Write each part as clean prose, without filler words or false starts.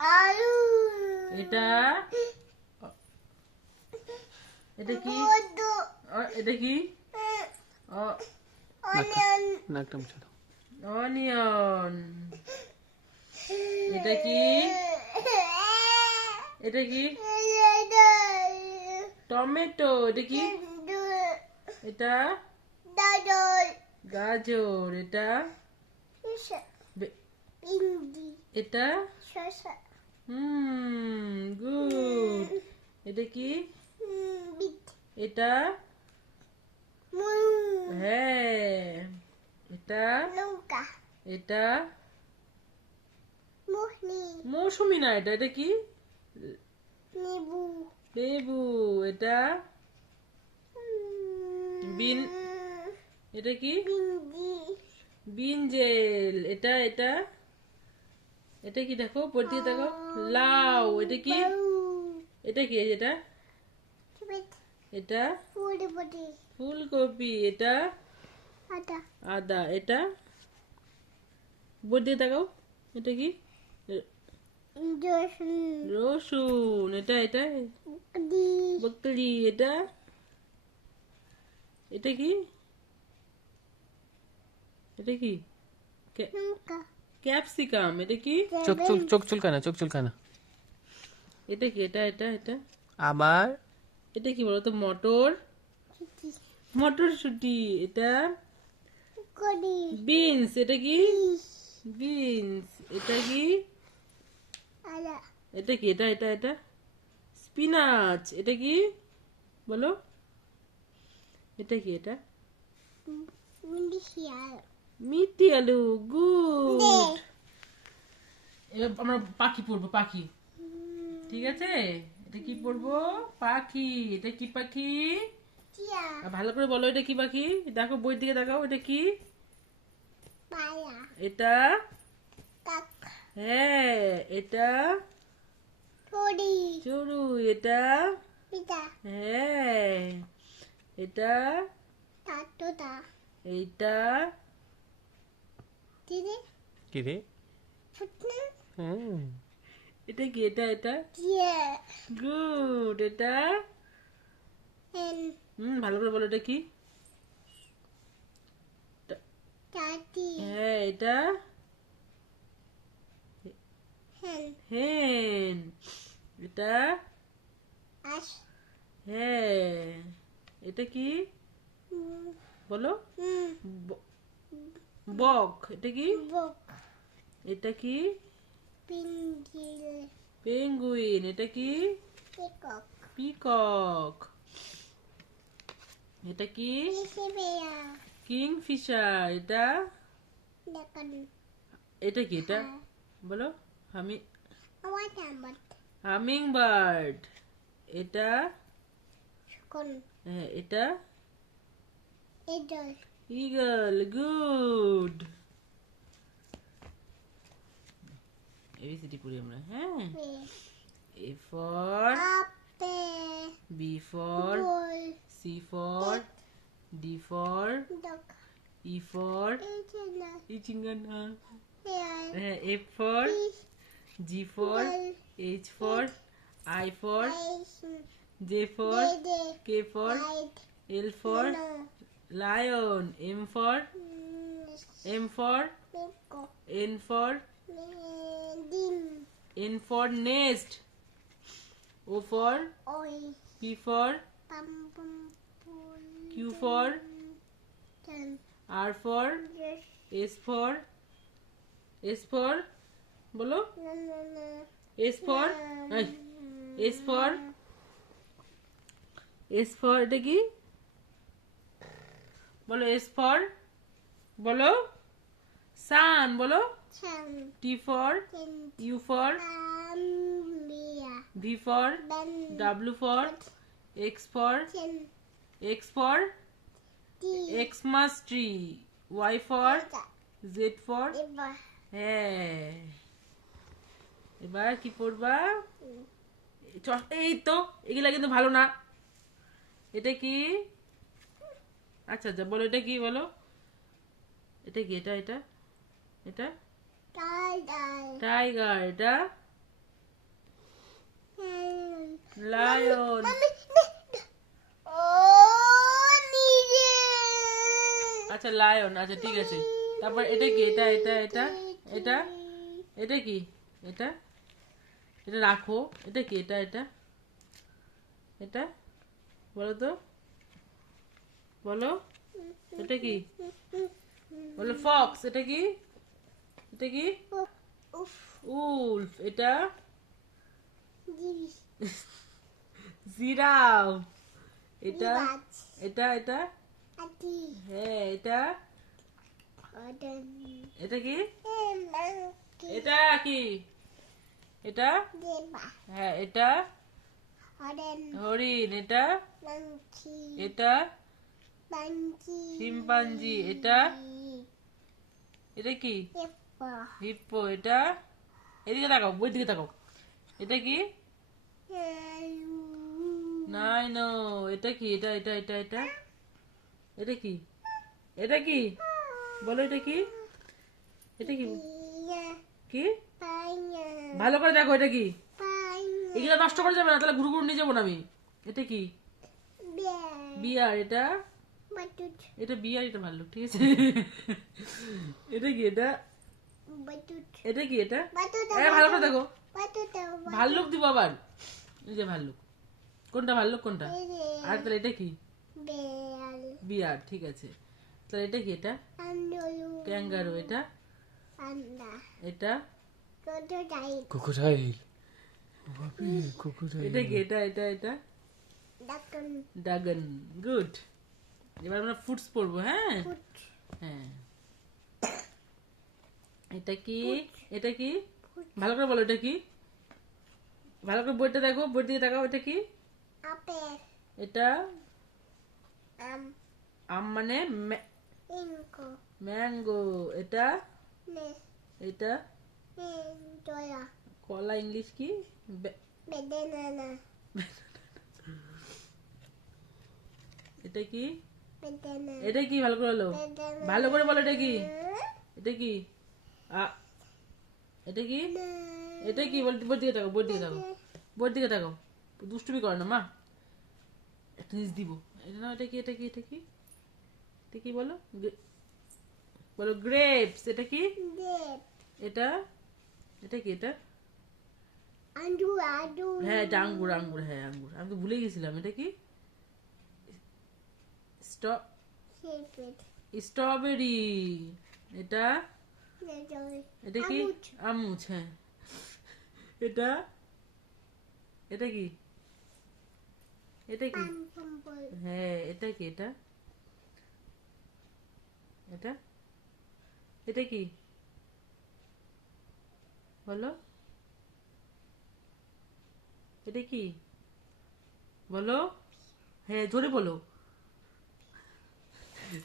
আলু। এটা এটা কি? এটা কি? অনিয়ন। নাকটা মুছে দাও। অনিয়ন। এটা কি? এটা কি? টমেটো। এটা কি? এটা গাজর। এটা এটা গুড। এটা কি? এটা হ্যাঁ। এটা এটা মৌসুমী না, এটা এটা কি? লেবু। এটা বিন। এটা কি? বিনজেল। এটা এটা এটা কি? দেখো উপর দিয়ে দেখো। লাউ। এটা কি? এটা কি? এটা এটা ফুলকপি। এটা আদা। এটা উপর দিয়ে দেখাও। এটা কি? রসুন। এটা এটা বকলি। এটা এটা কি? এটা কি? ক্যাপসিকাম। এটা কি? চোখ চুলকায় না, চোখ চুলকায় না। এটা কি? এটা এটা এটা আবার এটা কি বলো তো? মটর। মটরশুটি। এটা বিনস। এটা কি? বিনস। এটা কি? এটা কি? এটা এটা এটা স্পিনাচ। এটা কি বলো? এটা কি? এটা মিষ্টি আলু। গুড। এবার আমরা পাখি পড়বো। পাখি, ঠিক আছে? এটা কি পড়বো? পাখি। এটা কি পাখি? ভালো করে বলো, এটা কি পাখি? দেখো বইয়ের দিকে দেখাও। এটা কি? এটা হ্যাঁ। এটা চড়ুই। এটা হ্যাঁ। এটা এইটা কি রে? হুম। এটা কি? এটা এটা গুড। এটা ভালো করে বলো, এটা কি? হ্যাঁ। এটা হেন। এটা হ্যাঁ। এটা কি বলো? ব- বক। এটা কি? এটা কি? পেঙ্গুইন। এটা কি? পিকক। এটা কি? কিংফিশার। এটা এটা কি? এটা বলো। হামি হামিং বার্ড। এটা হ্যাঁ। এটা ইগল। গুড। এবিসিডি পড়ি আমরা। হ্যাঁ। A for B for C for D for E for ইচিঙ্গানা। হ্যাঁ। F for G for H for I for J for K for L for lion. M for N for nest. O for P for Q for R for S for বলো। S for এটা কি বলো? S for বলো sun. বলো। T for U for V for W for X for Xmas tree. Y for Z for হ্যাঁ। এবার কি পড়বা? এই তো এগুলা কিন্তু ভালো না। এটা কি? আচ্ছা আচ্ছা বলো, এটা কি বলো? এটা কি? এটা এটা এটা টাইগার। এটা লায়ন। আচ্ছা লায়ন, আচ্ছা ঠিক আছে। তারপর এটা কি? এটা এটা এটা এটা এটা কি? এটা এটা রাখো। এটা কি? এটা এটা এটা বলো তো, বলো এটা কি? বলো ফক্স। এটা কি? এটা কি? উলফ। এটা জিরাফ। এটা এটা এটা হ্যাঁ এটা এটা কি? এটা কি? এটা হ্যাঁ এটা হরিণ। এটা এটা শিম্পাঞ্জি। এটা এটা কি? হিপ্পো। এটা এদিকে তাকাও, বই দিকে তাকাও। এটা কি? নাই নো। এটা কি? এটা এটা এটা এটা এটা কি? এটা কি? বলো এটা কি? এটা কি? কি? ভালো করে দেখো এটা কি? এগুলো নষ্ট করা যাবে না, তাহলে ঘুরু ঘুরু নিয়ে যাবো না আমি। এটা কি? বিয়ার। এটা এটা বিয়ার, এটা ভাল্লুক। ঠিক আছে। এটা কি? এটা এটা কি? এটা ভালো করে দেখো। ভাল্লুক দিব আবার। এই যে ভাল্লুক। কোনটা ভাল্লুক কোনটা? আর তাহলে এটা কি? বিয়ার। ঠিক আছে। তাহলে এটা কি? এটা ক্যাঙ্গারু। এটা এটা ক্রোকোডাইল। ক্রোকোডাইল। এটা কি? এটা এটা এটা ড্রাগন। গুড। এবার আমরা ফুডস পড়বো। হ্যাঁ হ্যাঁ। এটা কি? এটা কি? ভালো করে বলো এটা কি? ভালো করে বইটা দেখো, বইয়ের দিকে তাকাও। এটা কি? এটা আম মানে ম্যাঙ্গো। এটা এটা কলা ইংলিশ কি? এটা কি? এটা কি? ভালো করে বলো, ভালো করে বলো। এটা কি? এটা কি? এটা কি? এটা কি? বইয়ের দিকে তাকাও, বইয়ের দিকে তাকাও, বইয়ের দিকে তাকাও। দুষ্টুমি করে না মা। একটা জিনিস দিব। এটা না, এটা কি? এটা কি? এটা কি? এটা কি বলো? বলো গ্রেপস। এটা কি? এটা এটা কি? এটা হ্যাঁ এটা আঙ্গুর। আঙ্গুর হ্যাঁ আঙ্গুর। আমি তো ভুলে গেছিলাম। এটা কি? স্ট্রবেরি। এটা এটা কি? আমুচ। হ্যাঁ এটা এটা কি? এটা কি? হ্যাঁ এটা কি? এটা এটা এটা কি? বলো এটা কি? বলো হ্যাঁ জোরে বলো,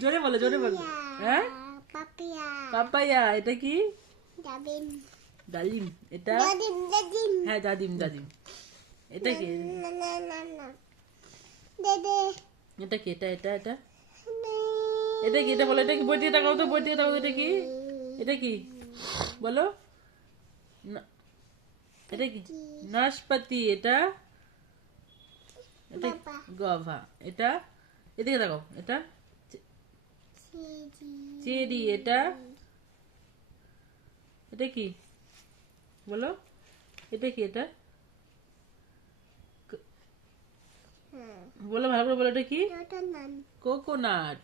জোরে বলো, জোরে বলো। হ্যাঁ পাপায়া। এটা কি? ডালিম। এটা হ্যাঁ দাদিম দাদিম। এটা কি? এটা কি? এটা এটা এটা এটা কি? এটা বলো এটা কি? বই দিয়ে তাকাও তো, বই দিয়ে তাকাও। এটা কি? এটা কি? বলো এটা কি? নাশপাতি। এটা এটা গভা। এটা এদিকে তাকাও। এটা চেরি। এটা এটা কি? বলো এটা কি? এটা বলো ভালো করে বলো। এটা কি? কোকোনাট।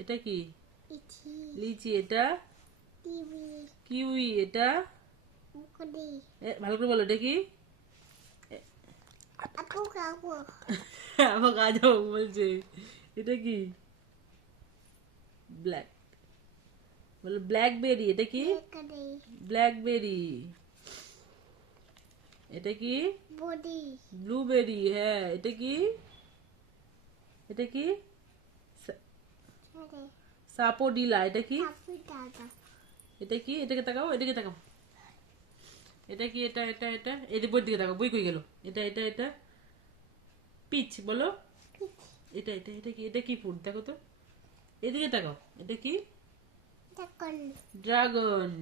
এটা কি? লিচি। এটা কিউই। এটা ভালো করে বলো। এটা কি? আমার কাজ বলছে। এটা কি? ব্ল্যাক। বলো ব্ল্যাকবেরি। এটা কি? ব্ল্যাকবেরি। এটা কি? ব্লুবেরি। হ্যাঁ এটা কি? এটা কি? সাপোডিলা। এটা কি? এটা কি? এটাকে তাকাও, এটাকে তাকাও। এটা কি? এটা এটা এটা এই বইয়ের দিকে তাকাও, বই কই গেল? এটা এটা এটা পিচ। বলো এটা এটা এটা কি? এটা কি ফুড? দেখো তো, এদিকে তাকাও। এটা কি? ড্রাগন।